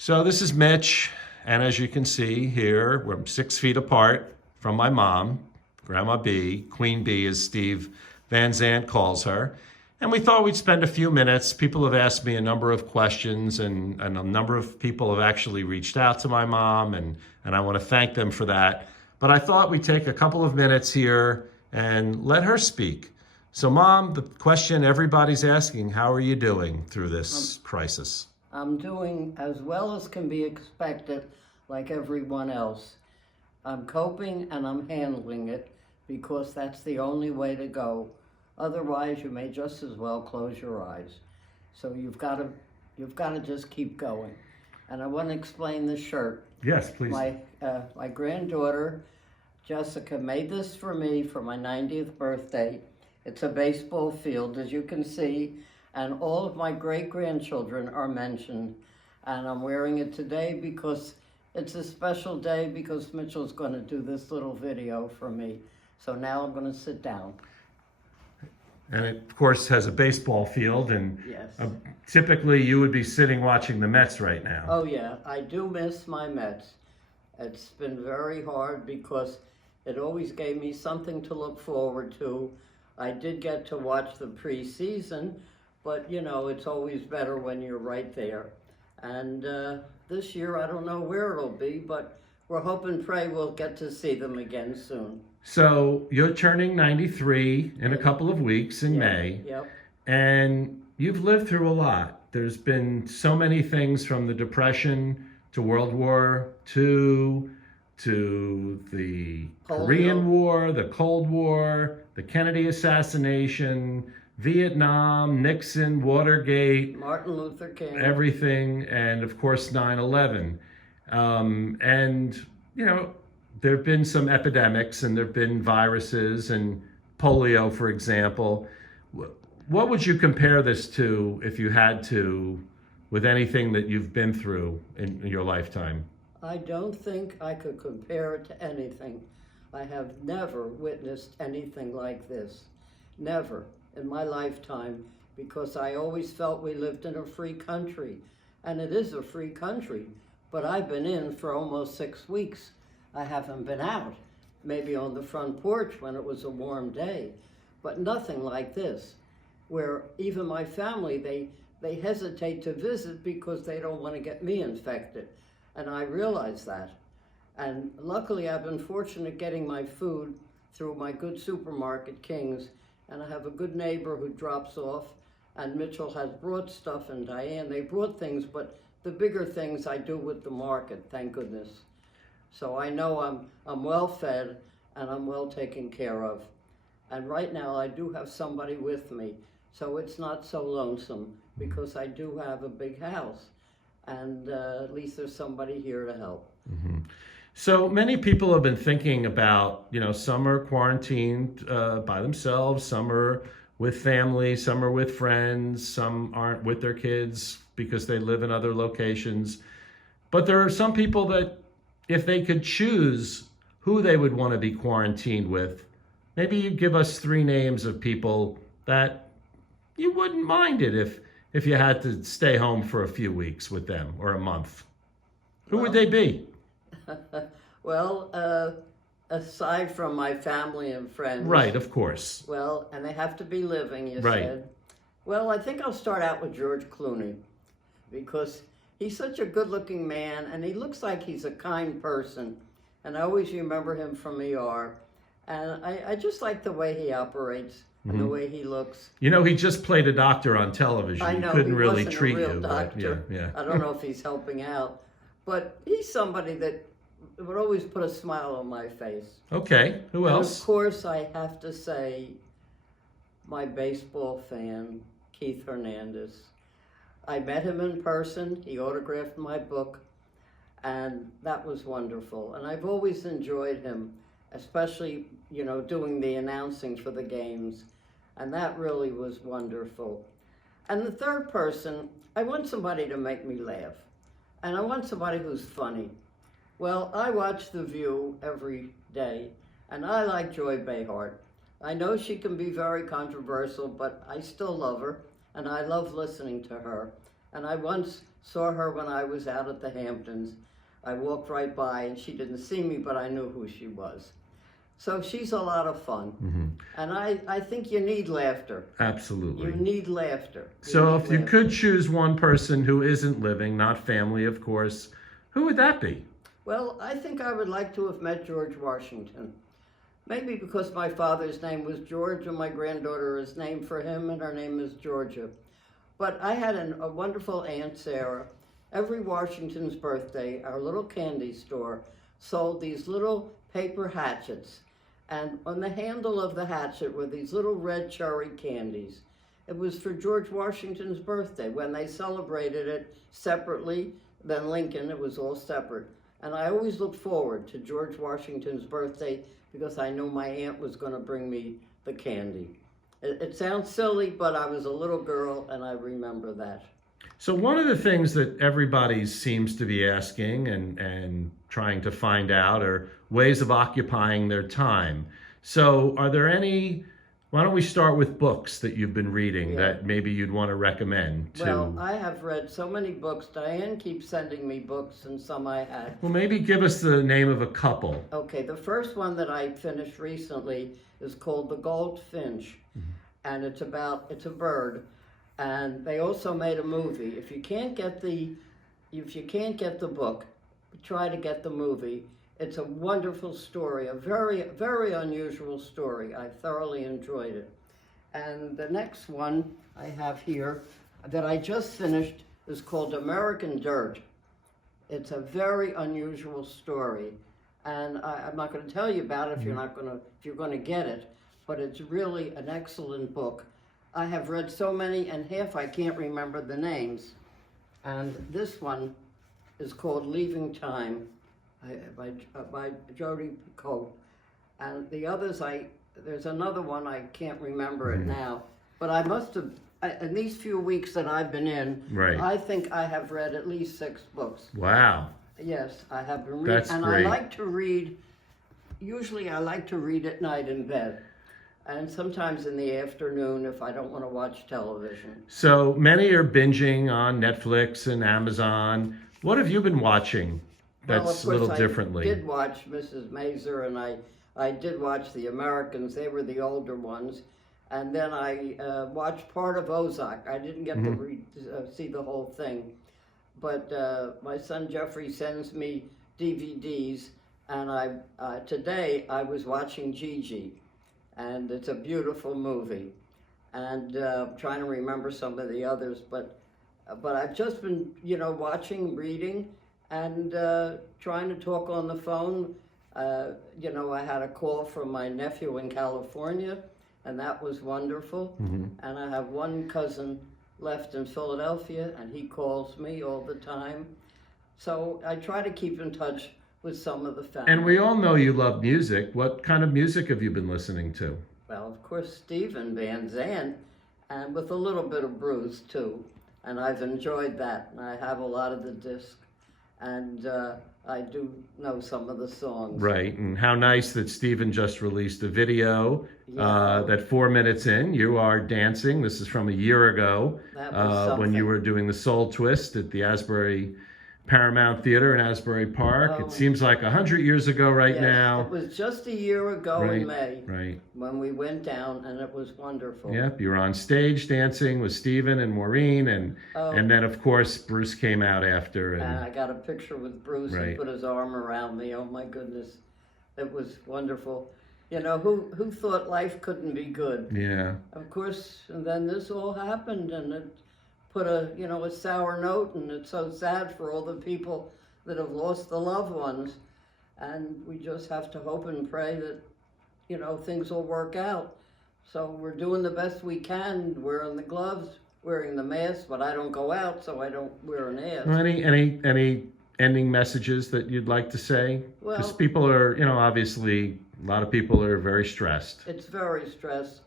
So this is Mitch, and as you can see here, we're 6 feet apart from my mom, Grandma B, Queen B as Steve Van Zandt calls her. And we thought we'd spend a few minutes. People have asked me a number of questions, and a number of people have actually reached out to my mom, and I want to thank them for that. But I thought we'd take a couple of minutes here and let her speak. So, Mom, the question everybody's asking, how are you doing through this crisis? I'm doing as well as can be expected, like everyone else. I'm coping and I'm handling it because that's the only way to go. Otherwise, you may just as well close your eyes. So you've got to just keep going. And I want to explain the shirt. Yes, please. My granddaughter, Jessica, made this for me for my 90th birthday. It's a baseball field, as you can see, and all of my great-grandchildren are mentioned. And I'm wearing it today because it's a special day because Mitchell's going to do this little video for me. So now I'm going to sit down. And it, of course, has a baseball field, and Yes. Typically you would be sitting watching the Mets right now. Oh yeah, I do miss my Mets. It's been very hard because it always gave me something to look forward to. I did get to watch the preseason, but you know, it's always better when you're right there. And this year, I don't know where it'll be, but we're hoping and pray we'll get to see them again soon. So you're turning 93 in a couple of weeks in May. Yep. And you've lived through a lot. There's been so many things, from the Depression to World War II to the Korean War, the Cold War, the Kennedy assassination, Vietnam, Nixon, Watergate, Martin Luther King, everything, and of course 9/11. And you know, there have been some epidemics, and there have been viruses, and polio, for example. What would you compare this to, if you had to, with anything that you've been through in your lifetime? I don't think I could compare it to anything. I have never witnessed anything like this. Never in my lifetime, because I always felt we lived in a free country. And it is a free country, but I've been in for almost 6 weeks. I haven't been out, maybe on the front porch when it was a warm day, but nothing like this, where even my family, they hesitate to visit because they don't want to get me infected. And I realize that. And luckily, I've been fortunate getting my food through my good supermarket, King's, and I have a good neighbor who drops off, and Mitchell has brought stuff, and Diane, they brought things, but the bigger things I do with the market, thank goodness. So I know I'm well fed and I'm well taken care of. And right now I do have somebody with me, so it's not so lonesome because I do have a big house, and at least there's somebody here to help. Mm-hmm. So many people have been thinking about, you know, some are quarantined by themselves, some are with family, some are with friends, some aren't with their kids because they live in other locations. But there are some people that, if they could choose who they would want to be quarantined with, maybe you give us 3 names of people that you wouldn't mind it if you had to stay home for a few weeks with them, or a month. Who would they be? Well, aside from my family and friends. Right, of course. Well, and they have to be living, you Right. said. Well, I think I'll start out with George Clooney, because he's such a good-looking man, and he looks like he's a kind person. And I always remember him from ER. And I just like the way he operates and the way he looks. You know, he just played a doctor on television. I know, He couldn't he really wasn't treat a real you. doctor. But yeah. I don't know if he's helping out. But he's somebody that would always put a smile on my face. Okay, who And else? of course, I have to say my baseball fan, Keith Hernandez. I met him in person. He autographed my book, and that was wonderful. And I've always enjoyed him, especially, you know, doing the announcing for the games. And that really was wonderful. And the third person, I want somebody to make me laugh. And I want somebody who's funny. Well, I watch The View every day, and I like Joy Behar. I know she can be very controversial, but I still love her, and I love listening to her. And I once saw her when I was out at the Hamptons. I walked right by and she didn't see me, but I knew who she was. So she's a lot of fun. And I think you need laughter. Absolutely. You need laughter. So need if you laughter. could choose one person who isn't living, not family, of course, who would that be? Well, I think I would like to have met George Washington. Maybe because my father's name was George and my granddaughter is named for him and her name is Georgia. But I had a wonderful Aunt Sarah. Every Washington's birthday, our little candy store sold these little paper hatchets. And on the handle of the hatchet were these little red cherry candies. It was for George Washington's birthday. When they celebrated it separately, then Lincoln, it was all separate. And I always looked forward to George Washington's birthday because I knew my aunt was going to bring me the candy. It sounds silly, but I was a little girl and I remember that. So one of the things that everybody seems to be asking and trying to find out are ways of occupying their time. So are there any, why don't we start with books that you've been reading that maybe you'd want to recommend to... Well, I have read so many books. Diane keeps sending me books and some I had. Well, maybe give us the name of a couple. Okay, the first one that I finished recently is called The Goldfinch. And it's a bird. And they also made a movie. If you can't get the book, try to get the movie. It's a wonderful story, a very, very unusual story. I thoroughly enjoyed it. And the next one I have here that I just finished is called American Dirt. It's a very unusual story. And I'm not going to tell you about it if you're going to get it, but it's really an excellent book. I have read so many, and half I can't remember the names. And this one is called Leaving Time by Jodi Picoult. And the others, there's another one, I can't remember it now. But I must have, in these few weeks that I've been in, I think I have read at least 6 books. Wow. Yes, I have been reading. That's and great. I like to read, usually I like to read at night in bed. And sometimes in the afternoon if I don't want to watch television. So many are binging on Netflix and Amazon. What have you been watching that's a little differently? I did watch Mrs. Maisel and I did watch The Americans. They were the older ones. And then I watched part of Ozark. I didn't get to see the whole thing. But my son Jeffrey sends me DVDs. And today I was watching Gigi. And it's a beautiful movie. And trying to remember some of the others, but I've just been, watching, reading, and trying to talk on the phone. I had a call from my nephew in California, and that was wonderful. And I have one cousin left in Philadelphia, and he calls me all the time. So I try to keep in touch with some of the family. And we all know you love music. What kind of music have you been listening to? Well, of course, Stephen Van Zandt, and with a little bit of Bruce, too. And I've enjoyed that, and I have a lot of the disc. And I do know some of the songs. Right, and how nice that Stephen just released a video that 4 minutes in, you are dancing. This is from a year ago when you were doing the Soul Twist at the Asbury Paramount Theater in Asbury Park. It seems like 100 years ago now. It was just a year ago in May when we went down, and it was wonderful. Yep, you were on stage dancing with Stephen and Maureen, and then, of course, Bruce came out after. And I got a picture with Bruce and put his arm around me. Oh, my goodness. It was wonderful. Who thought life couldn't be good? Yeah. Of course, and then this all happened, and it put a sour note, and it's so sad for all the people that have lost the loved ones. And we just have to hope and pray that, things will work out. So we're doing the best we can, wearing the gloves, wearing the mask, but I don't go out, so I don't wear an mask. Any ending messages that you'd like to say? Because people are, obviously, a lot of people are very stressed. It's very stressed,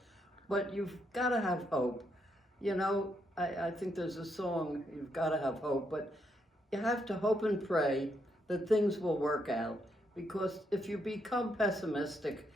but you've got to have hope. I think there's a song, you've got to have hope, but you have to hope and pray that things will work out. Because if you become pessimistic,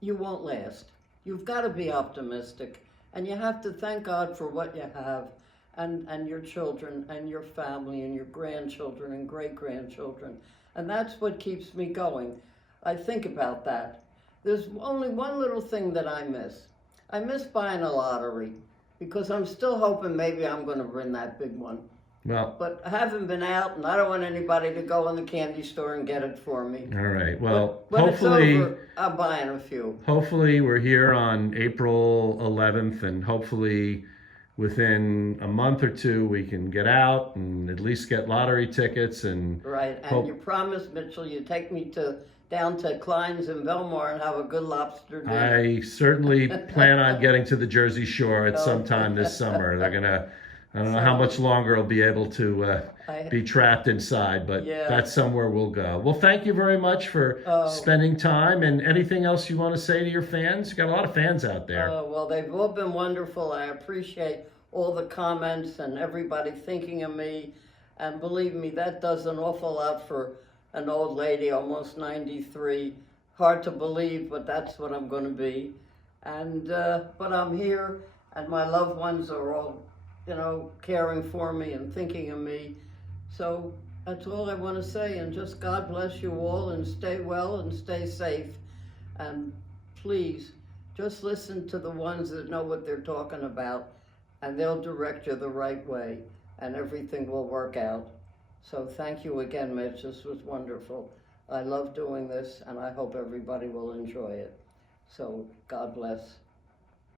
you won't last. You've got to be optimistic, and you have to thank God for what you have, and your children and your family and your grandchildren and great-grandchildren. And that's what keeps me going. I think about that. There's only one little thing that I miss. I miss buying a lottery because I'm still hoping maybe I'm going to win that big one. Well, But I haven't been out, and I don't want anybody to go in the candy store and get it for me. all right. Well, When hopefully, it's over, I'm buying a few. hopefully we're here on April 11th, and hopefully within a month or two we can get out and at least get lottery tickets and Right, and hope- you promised, Mitchell, you take me down to Klein's in Belmar and have a good lobster dinner. I certainly plan on getting to the Jersey Shore at some Okay. time this summer. They're gonna, I don't know how much longer I'll be able to I- be trapped inside, but Yeah. that's somewhere we'll go. Well, thank you very much for Oh. spending time. And anything else you want to say to your fans? You got a lot of fans out there. Well, they've all been wonderful. I appreciate all the comments and everybody thinking of me. And believe me, that does an awful lot for an old lady, almost 93. Hard to believe, but that's what I'm going to be. And but I'm here, and my loved ones are all, caring for me and thinking of me. So that's all I want to say. And just God bless you all, and stay well and stay safe. And please, just listen to the ones that know what they're talking about, and they'll direct you the right way, and everything will work out. So thank you again, Mitch. This was wonderful. I love doing this, and I hope everybody will enjoy it. So God bless.